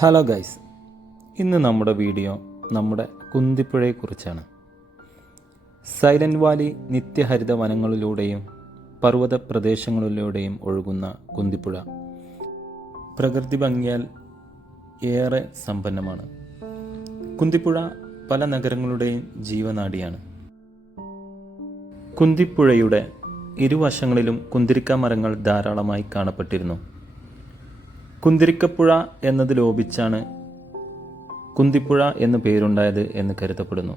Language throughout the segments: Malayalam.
ഹലോ ഗൈസ്, ഇന്ന് നമ്മുടെ വീഡിയോ നമ്മുടെ കുന്തിപ്പുഴയെക്കുറിച്ചാണ്. സൈലന്റ് വാലി നിത്യഹരിത വനങ്ങളിലൂടെയും പർവ്വത പ്രദേശങ്ങളിലൂടെയും ഒഴുകുന്ന കുന്തിപ്പുഴ പ്രകൃതി ഭംഗിയാൽ ഏറെ സമ്പന്നമാണ്. കുന്തിപ്പുഴ പല നഗരങ്ങളുടെയും ജീവനാഡിയാണ്. കുന്തിപ്പുഴയുടെ ഇരുവശങ്ങളിലും കുന്തിരിക്ക മരങ്ങൾ ധാരാളമായി കാണപ്പെട്ടിരുന്നു. കുന്തിരിക്കപ്പുഴ എന്നത് ലോപിച്ചാണ് കുന്തിപ്പുഴ എന്ന് പേരുണ്ടായത് എന്ന് കരുതപ്പെടുന്നു.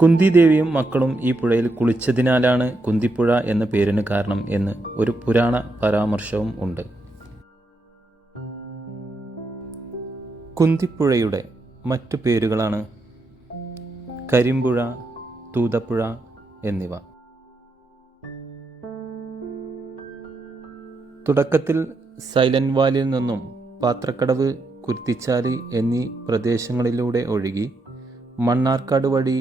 കുന്തിദേവിയും മക്കളും ഈ പുഴയിൽ കുളിച്ചതിനാലാണ് കുന്തിപ്പുഴ എന്ന പേരിന് കാരണം എന്ന് ഒരു പുരാണ പരാമർശവും ഉണ്ട്. കുന്തിപ്പുഴയുടെ മറ്റു പേരുകളാണ് കരിമ്പുഴ, തൂതപ്പുഴ എന്നിവ. തുടക്കത്തിൽ സൈലന്റ് വാലിയിൽ നിന്നും പാത്രക്കടവ്, കുരുത്തിച്ചാലി എന്നീ പ്രദേശങ്ങളിലൂടെ ഒഴുകി മണ്ണാർക്കാട് വഴി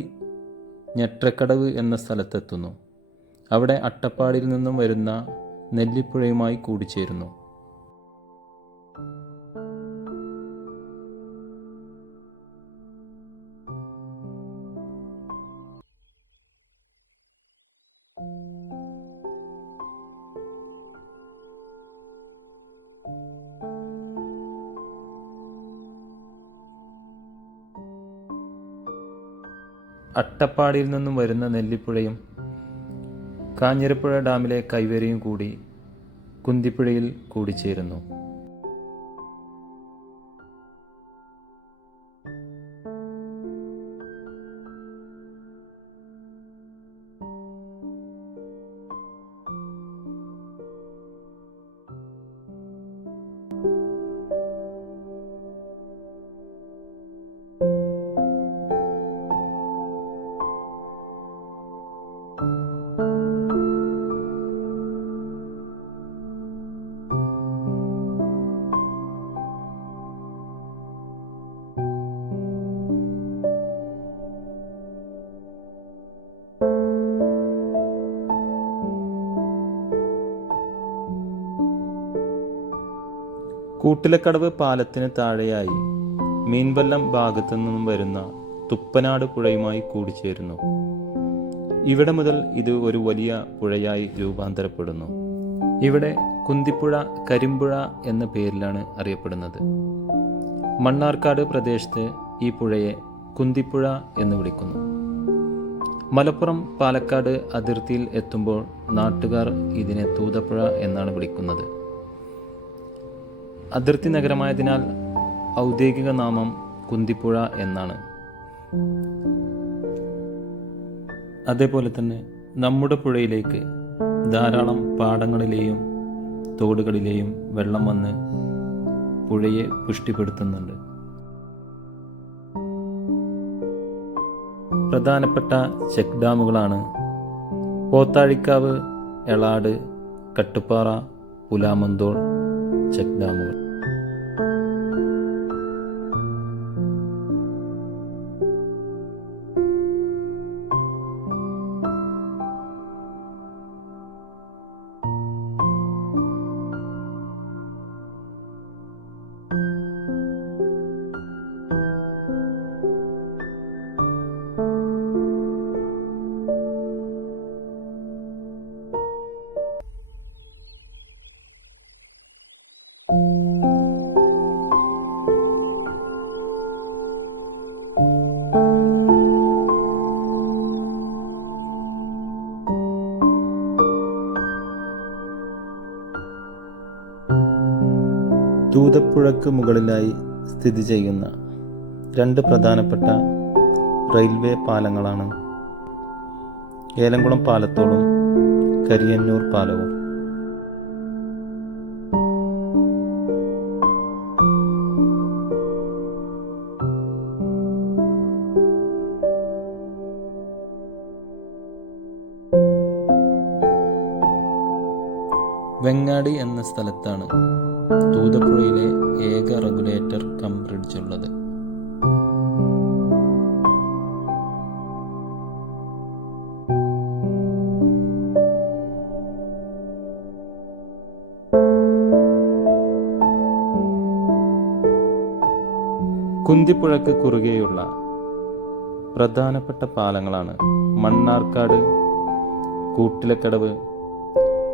ഞെട്രക്കടവ് എന്ന സ്ഥലത്തെത്തുന്നു. അവിടെ അട്ടപ്പാടിയിൽ നിന്നും വരുന്ന നെല്ലിപ്പുഴയുമായി കൂടിച്ചേരുന്നു. അട്ടപ്പാടിയിൽ നിന്നും വരുന്ന നെല്ലിപ്പുഴയും കാഞ്ഞിരപ്പുഴ ഡാമിലെ കൈവരിയും കൂടി കുന്തിപ്പുഴയിൽ കൂടിച്ചേരുന്നു. കൂട്ടിലക്കടവ് പാലത്തിന് താഴെയായി മീൻവല്ലം ഭാഗത്തു നിന്നും വരുന്ന തുപ്പനാട് പുഴയുമായി കൂടിച്ചേരുന്നു. ഇവിടെ മുതൽ ഇത് ഒരു വലിയ പുഴയായി രൂപാന്തരപ്പെടുന്നു. ഇവിടെ കുന്തിപ്പുഴ കരിമ്പുഴ എന്ന പേരിലാണ് അറിയപ്പെടുന്നത്. മണ്ണാർക്കാട് പ്രദേശത്ത് ഈ പുഴയെ കുന്തിപ്പുഴ എന്ന് വിളിക്കുന്നു. മലപ്പുറം പാലക്കാട് അതിർത്തിയിൽ എത്തുമ്പോൾ നാട്ടുകാർ ഇതിനെ തൂതപ്പുഴ എന്നാണ് വിളിക്കുന്നത്. അതിർത്തി നഗരമായതിനാൽ ഔദ്യോഗിക നാമം കുന്തിപ്പുഴ എന്നാണ്. അതേപോലെ തന്നെ നമ്മുടെ പുഴയിലേക്ക് ധാരാളം പാടങ്ങളിലെയും തോടുകളിലെയും വെള്ളം വന്ന് പുഴയെ പുഷ്ടിപ്പെടുത്തുന്നുണ്ട്. പ്രധാനപ്പെട്ട ചെക്ക് ഡാമുകളാണ് പോത്താഴിക്കാവ്, എളാട്, കട്ടുപ്പാറ, പുലാമന്തോൾ ചെക്ക് ഡാമുകൾ. തൂതപ്പുഴയ്ക്ക് മുകളിലായി സ്ഥിതി ചെയ്യുന്ന രണ്ട് പ്രധാനപ്പെട്ട റെയിൽവേ പാലങ്ങളാണ് ഏലംകുളം പാലത്തോടും കരിയന്നൂർ പാലവും. വെങ്ങാടി എന്ന സ്ഥലത്താണ് തൂതപ്പുഴയിലെ ഏക റെഗുലേറ്റർ കം ബ്രിഡ്ജ് ഉള്ളത്. കുന്തിപ്പുഴയ്ക്ക് കുറുകെയുള്ള പ്രധാനപ്പെട്ട പാലങ്ങളാണ് മണ്ണാർക്കാട്, കൂട്ടിലക്കടവ്,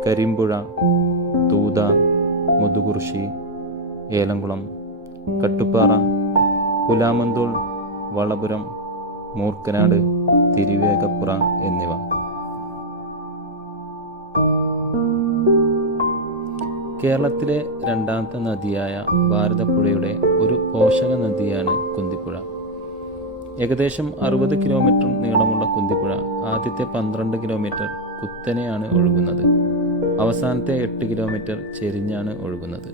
കരിമ്പുഴ, തൂത, മുതുകുറിശി, ഏലംകുളം, കട്ടുപ്പാറ, പുലാമന്തോൾ, വളപുരം, മൂർക്കനാട്, തിരുവേഗപ്പുറ എന്നിവ. കേരളത്തിലെ രണ്ടാമത്തെ നദിയായ ഭാരതപ്പുഴയുടെ ഒരു പോഷക നദിയാണ് കുന്തിപ്പുഴ. ഏകദേശം 60 കിലോമീറ്റർ നീളമുള്ള കുന്തിപ്പുഴ ആദ്യത്തെ 12 കിലോമീറ്റർ കുത്തനെയാണ് ഒഴുകുന്നത്. അവസാനത്തെ 8 കിലോമീറ്റർ ചെരിഞ്ഞാണ് ഒഴുകുന്നത്.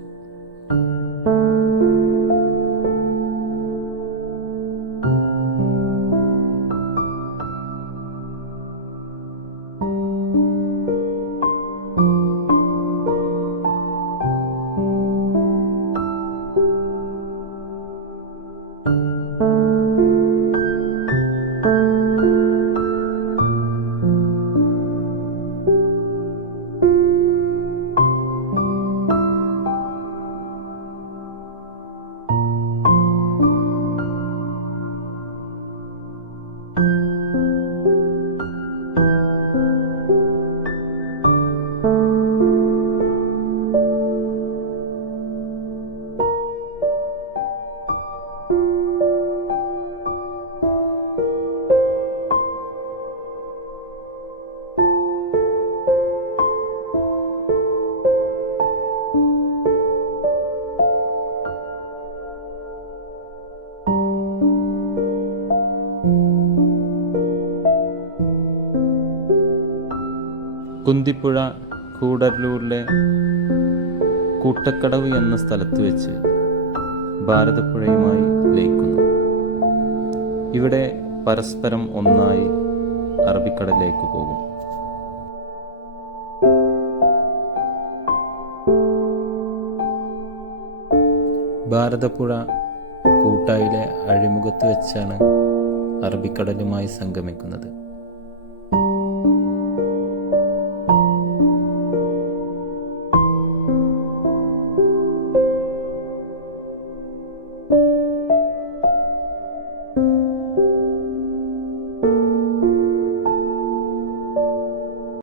കുന്തിപ്പുഴ കൂടല്ലൂരിലെ കൂട്ടക്കടവ് എന്ന സ്ഥലത്ത് വെച്ച് ഭാരതപ്പുഴയുമായി ലയിക്കുന്നു. ഇവിടെ പരസ്പരം ഒന്നായി അറബിക്കടലിലേക്ക് പോകും. ഭാരതപ്പുഴ കൂട്ടായിലെ അഴിമുഖത്ത് വെച്ചാണ് അറബിക്കടലുമായി സംഗമിക്കുന്നത്.